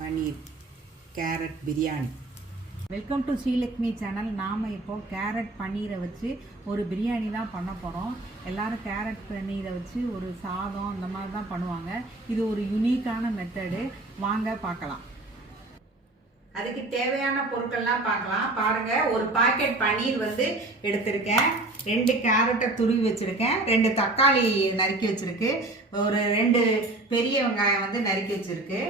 Paneer carrot biryani. Welcome to Srilakshmi channel நாம் இப்போ carrot பன்னீரை வச்சு ஒரு பிரியாணி தான் பண்ண போகிறோம் எல்லாரும் கேரட் பன்னீரை வச்சு ஒரு சாதம் அந்த மாதிரி தான் பண்ணுவாங்க. இது ஒரு யுனிக்கான மெத்தடு வாங்க பார்க்கலாம். அதுக்கு தேவையான பொருட்கள்லாம் பார்க்கலாம். பாருங்க ஒரு பாக்கெட் பன்னீர் வந்து எடுத்திருக்கேன். ரெண்டு கேரட்டை துருவி வச்சிருக்கேன். ரெண்டு தக்காளி நறுக்கி வச்சிருக்கு. ஒரு ரெண்டு பெரிய வெங்காயம் வந்து நறுக்கி வச்சிருக்கு.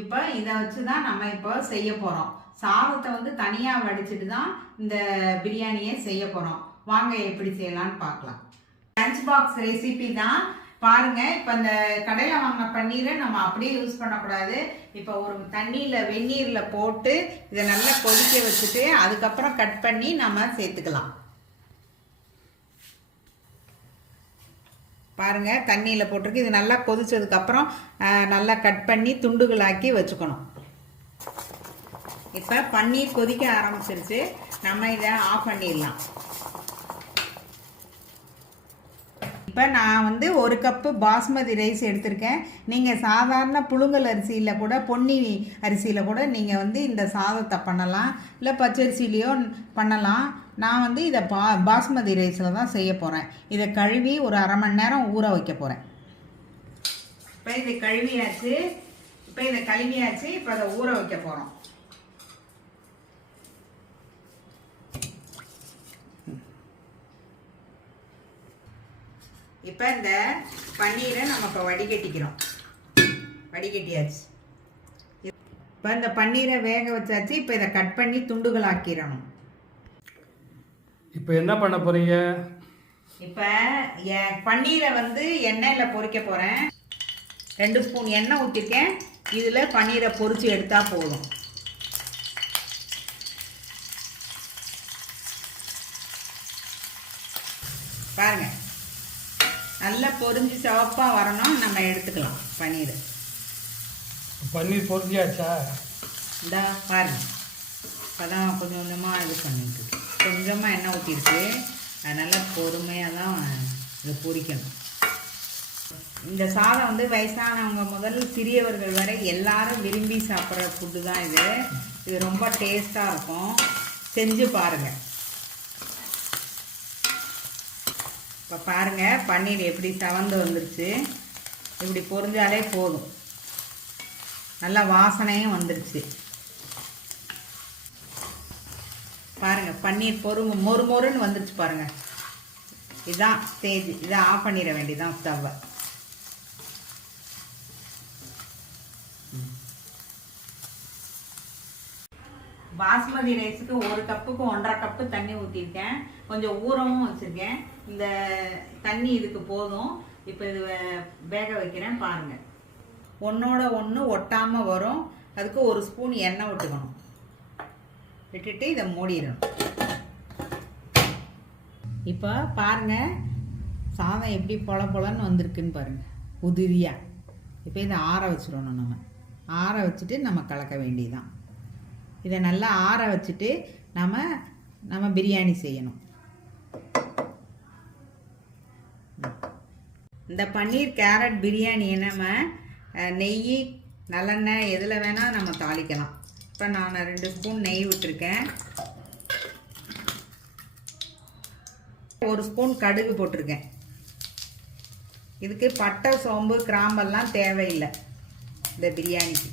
இப்போ இதை வச்சு தான் நம்ம இப்போ செய்ய போகிறோம் சாதத்தை வந்து தனியாக வடிச்சிட்டு தான் இந்த பிரியாணியை செய்ய போகிறோம் வாங்க எப்படி செய்யலான்னு பார்க்கலாம். லஞ்ச் பாக்ஸ் ரெசிபி தான். பாருங்க இப்போ இந்த கடையில் வாங்கின பன்னீரை நம்ம அப்படியே யூஸ் பண்ணக்கூடாது. இப்போ ஒரு தண்ணியில் வெந்நீரில் போட்டு இதை நல்லா கொதிக்க வச்சுட்டு அதுக்கப்புறம் கட் பண்ணி நம்ம சேர்த்துக்கலாம். பாருங்கள் தண்ணியில் போட்டிருக்கு. இது நல்லா கொதித்ததுக்கப்புறம் நல்லா கட் பண்ணி துண்டுகளாக்கி வச்சுக்கணும். இப்போ பன்னீர் கொதிக்க ஆரம்பிச்சிருச்சு. நம்ம இதை ஆஃப் பண்ணிடலாம். இப்போ நான் வந்து ஒரு கப்பு பாஸ்மதி ரைஸ் எடுத்திருக்கேன். நீங்கள் சாதாரண புழுங்கல் அரிசியில் கூட பொன்னி அரிசியில் கூட நீங்கள் வந்து இந்த சாதத்தை பண்ணலாம். இல்லை பச்சரிசிலையோ பண்ணலாம். நான் வந்து இதை பா பாஸ்மதி ரைஸில் தான் செய்ய போகிறேன் இதை கழுவி ஒரு அரை மணி நேரம் ஊற வைக்க போகிறேன் இப்போ இதை கழுவியாச்சு. இப்போ இதை கழுவியாச்சு. இப்போ அதை ஊற வைக்க போகிறோம் இப்போ இந்த பன்னீரை நம்ம இப்போ வடிகட்டிக்கிறோம். வடிகட்டியாச்சு. இப்போ இந்த பன்னீரை வேக வச்சாச்சு. இப்போ இதை கட் பண்ணி துண்டுகள் ஆக்கிடணும் இப்போ என்ன பண்ண போறீங்க? இப்போ என் பன்னீரை வந்து எண்ணெயில் பொரிக்க போகிறேன் ரெண்டு ஸ்பூன் எண்ணெய் ஊற்றிருக்கேன் இதில் பன்னீரை பொரிச்சு எடுத்தால் போதும். பாருங்க. நல்லா பொரிஞ்சு சிவப்பாக வரணும். நம்ம எடுத்துக்கலாம் பன்னீரை. பன்னீர் பொரிஞ்சாச்சா இந்தா பாருங்க. இப்போதான் கொஞ்சம் கொஞ்சமாக இது பண்ணிட்டு கொஞ்சமாக எண்ணெய் ஊற்றிருக்கு அதனால் பொறுமையாக தான் இதை பொரிக்கணும் இந்த சாதம் வந்து வயசானவங்க முதல் சிறியவர்கள் வரை எல்லாரும் விரும்பி சாப்பிட்ற ஃபுட்டு தான் இது. இது ரொம்ப டேஸ்ட்டாக இருக்கும். செஞ்சு பாருங்கள் இப்போ பாருங்கள் பன்னீர் எப்படி சவந்து வந்துருச்சு. இப்படி பொரிஞ்சாலே போதும். நல்லா வாசனையும் வந்துருச்சு. பாருங்க பன்னீர் பொறுங்க மொறு மொறுன்னு வந்துருச்சு பாருங்கள் இதான் ஸ்டேஜ் இதை ஆஃப் பண்ணிட வேண்டியதான் ஸ்டவ்வை. பாஸ்மதி ரைஸுக்கு ஒரு கப்புக்கு ஒன்றரை கப்பு தண்ணி ஊற்றிருக்கேன் கொஞ்சம் ஊறவும் வச்சுருக்கேன். இந்த தண்ணி இதுக்கு போதும். இப்போ இது வேக வைக்கிறேன் பாருங்கள் ஒன்றோட ஒன்று ஒட்டாமல் வரும். அதுக்கு ஒரு ஸ்பூன் எண்ணெய் விட்டுக்கணும் விட்டுட்டு இதை மூடிடணும். இப்போ பாருங்கள் சாதம் எப்படி பொல பொலன்னு வந்திருக்குன்னு பாருங்கள் உதிரியாக இப்போ இதை ஆற வச்சிடணும் நம்ம. ஆற வச்சுட்டு நம்ம கலக்க வேண்டியதான் இதை நல்லா ஆற வச்சுட்டு நம்ம நம்ம பிரியாணி செய்யணும். இந்த பன்னீர் கேரட் பிரியாணியை நம்ம நெய் நல்லெண்ணெய் எதில் வேணால் நம்ம தாளிக்கலாம். இப்போ நான் ரெண்டு ஸ்பூன் நெய் விட்டுருக்கேன். ஒரு ஸ்பூன் கடுகு போட்டிருக்கேன். இதுக்கு பட்டை சோம்பு கிராம்பெல்லாம் தேவையில்லை இந்த பிரியாணிக்கு.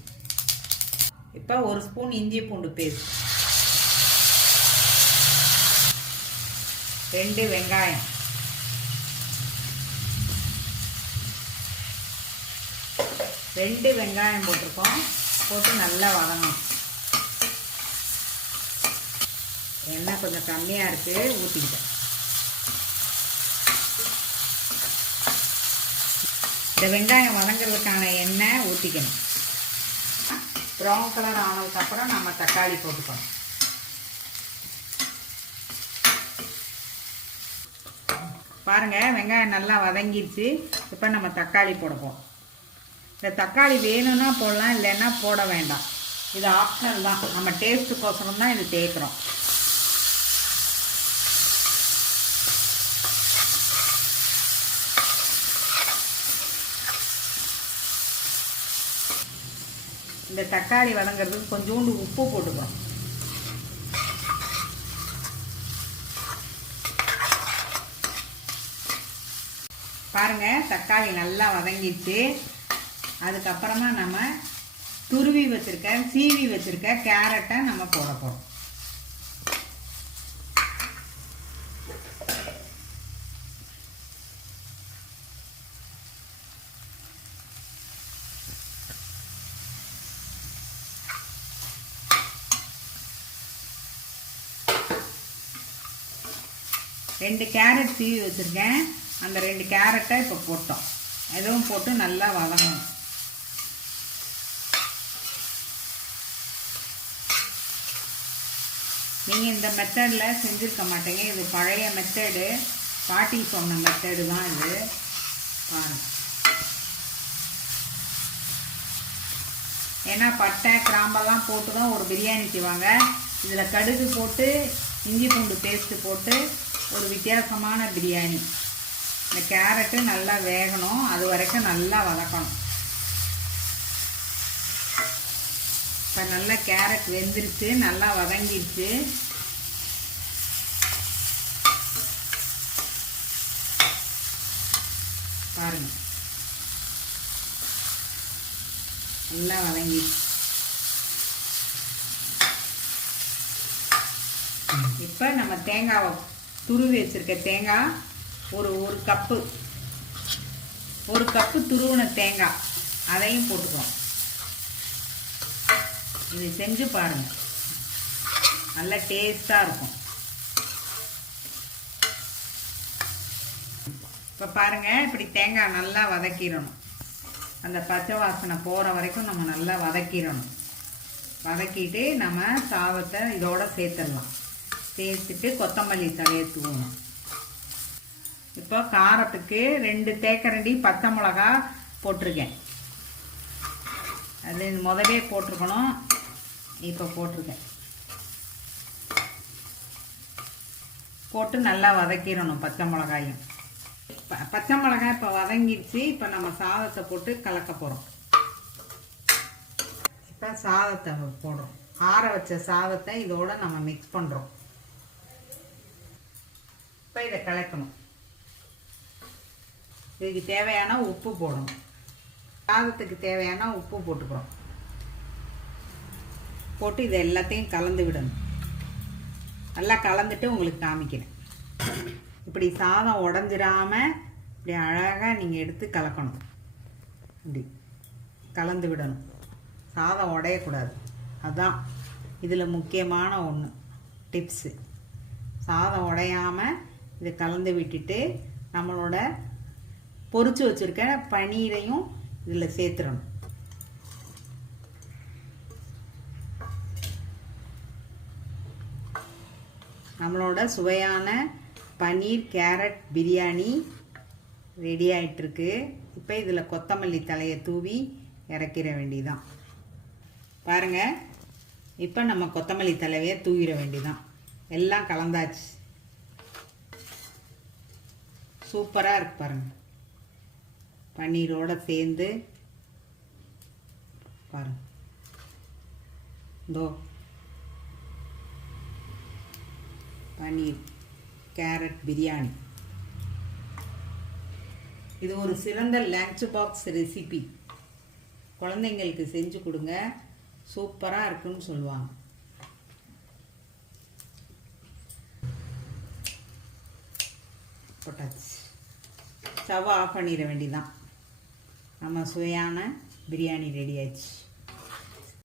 இப்போ ஒரு ஸ்பூன் இஞ்சி பூண்டு பேஸ்ட். ரெண்டு வெங்காயம். ரெண்டு வெங்காயம் போட்டிருக்கோம். போட்டு நல்லா வதங்கணும். எண்ணெய் கொஞ்சம் கம்மியாக இருக்குது ஊற்றிக்கிட்டேன் இந்த வெங்காயம் வதங்குறதுக்கான எண்ணெய் ஊற்றிக்கணும் ப்ரௌன் கலர் ஆனதுக்கப்புறம் நம்ம தக்காளி போட்டுக்கணும். பாருங்கள் வெங்காயம் நல்லா வதங்கிடுச்சு இப்போ நம்ம தக்காளி போடுவோம் இந்த தக்காளி வேணும்னா போடலாம் இல்லைன்னா போட வேண்டாம். இது ஆப்ஷனல் தான். நம்ம டேஸ்ட்டுக்கோசரம் தான் இது தேய்க்கிறோம். இந்த தக்காளி வதங்கிறதுக்கு கொஞ்சோண்டு உப்பு போட்டுக்கிறோம். பாருங்கள் தக்காளி நல்லா வதங்கிடுச்சு. அதுக்கப்புறமா நம்ம துருவி வச்சுருக்க சீவி வச்சுருக்க கேரட்டை நம்ம போட போகிறோம் ரெண்டு கேரட் சீவி வச்சுருக்கேன். அந்த ரெண்டு கேரட்டை இப்போ போட்டோம். எதுவும் போட்டு நல்லா வதங்கணும். நீங்கள் இந்த மெத்தடில் செஞ்சுருக்க மாட்டீங்க. இது பழைய மெத்தடு பாட்டி சொன்ன மெத்தடு தான் இது. பாருங்கள் ஏன்னா பட்டை கிராம்பெல்லாம் போட்டு தான் ஒரு பிரியாணி செய்வாங்க. இதில் கடுகு போட்டு இஞ்சி பூண்டு பேஸ்ட்டு போட்டு ஒரு வித்தியாசமான பிரியாணி. இந்த கேரட்டு நல்லா வேகணும். அது வரைக்கும் நல்லா வதக்கணும். இப்போ நல்லா கேரட் வெந்துருச்சு நல்லா வதங்கிடுச்சு. பாருங்க. நல்லா வதங்கிடுச்சு. இப்போ நம்ம தேங்காவை துருவி வச்சிருக்க தேங்காய் ஒரு ஒரு கப்பு ஒரு கப்பு துருவின தேங்காய் அதையும் போட்டுக்கிறோம் இது செஞ்சு பாருங்க. நல்லா டேஸ்ட்டாக இருக்கும். இப்போ பாருங்க இப்படி தேங்காய் நல்லா வதக்கிடணும். அந்த பச்சை வாசனை போகிற வரைக்கும் நம்ம நல்லா வதக்கிடணும். வதக்கிட்டு நம்ம சாதத்தை இதோட சேர்த்துடலாம். சேர்த்துட்டு கொத்தமல்லி தழையை தூவணும். இப்போ காரத்துக்கு ரெண்டு தேக்கரண்டி பச்சை மிளகா போட்டிருக்கேன். அது முதவே போட்டிருக்கணும். இப்போ போட்டிருக்கேன். போட்டு நல்லா வதக்கிடணும் பச்சை மிளகாயும். இப்போ பச்சை மிளகாய் இப்போ வதங்கிடுச்சு இப்போ நம்ம சாதத்தை போட்டு கலக்க போகிறோம் இப்போ சாதத்தை போடுறோம். ஆற வச்ச சாதத்தை இதோட நம்ம மிக்ஸ் பண்ணுறோம் இப்போ இதை கலக்கணும். இதுக்கு தேவையான உப்பு போடணும். சாதத்துக்கு தேவையான உப்பு போட்டுக்கிறோம். போட்டு இதை எல்லாத்தையும் கலந்து விடணும். நல்லா கலந்துட்டு உங்களுக்கு காமிக்கிறேன். இப்படி சாதம் உடஞ்சிராம இப்படி அழகாக நீங்கள் எடுத்து கலக்கணும். இப்படி கலந்து விடணும். சாதம் உடையக்கூடாது. அதுதான் இதில் முக்கியமான ஒன்று டிப்ஸு சாதம் உடையாமல் இதை கலந்து விட்டுட்டு நம்மளோட பொறிச்சு வச்சுருக்க பனீரையும் இதில் சேர்த்துடணும். நம்மளோட சுவையான பன்னீர் கேரட் பிரியாணி ரெடி ஆகிட்டுருக்கு இப்போ இதில் கொத்தமல்லி தலையை தூவி இறக்கிற வேண்டிதான். பாருங்க இப்போ நம்ம கொத்தமல்லி தலைவையை தூவிட வேண்டிதான். எல்லாம் கலந்தாச்சு. சூப்பராக இருக்கு பாருங்கள் பன்னீரோட சேர்ந்து பாருங்கள் இதோ பன்னீர் கேரட் பிரியாணி. இது ஒரு சிறந்த லஞ்ச் பாக்ஸ் ரெசிபி குழந்தைங்களுக்கு செஞ்சு கொடுங்க. சூப்பராக இருக்குன்னு சொல்லுவாங்க. போட்டாச்சு. ஸ்டவ் ஆஃப் பண்ணிட வேண்டியதான் நம்ம சுவையான பிரியாணி ரெடி ஆயிடுச்சு.